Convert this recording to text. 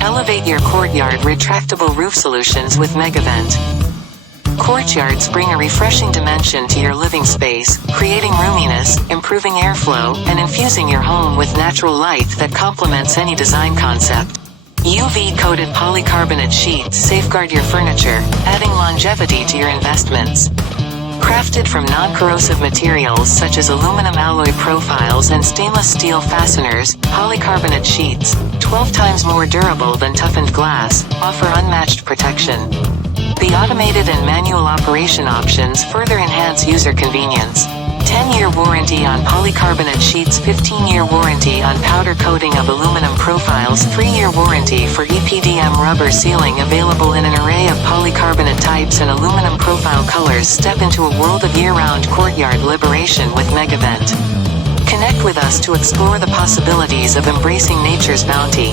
Elevate your courtyard retractable roof solutions with Megavent. Courtyards bring a refreshing dimension to your living space, creating roominess, improving airflow, and infusing your home with natural light that complements any design concept. UV-coated polycarbonate sheets safeguard your furniture, adding longevity to your investments. Crafted from non-corrosive materials such as aluminum alloy profiles and stainless steel fasteners, polycarbonate sheets, 12 times more durable than toughened glass, offer unmatched protection. The automated and manual operation options further enhance user convenience. 10-year warranty on polycarbonate sheets, 15-year warranty on powder coating of aluminum profiles, 3-year warranty for EPDM rubber sealing, available in an array of polycarbonate types and aluminum profile colors. Step into a world of year-round courtyard liberation with Megavent. Connect with us to explore the possibilities of embracing nature's bounty.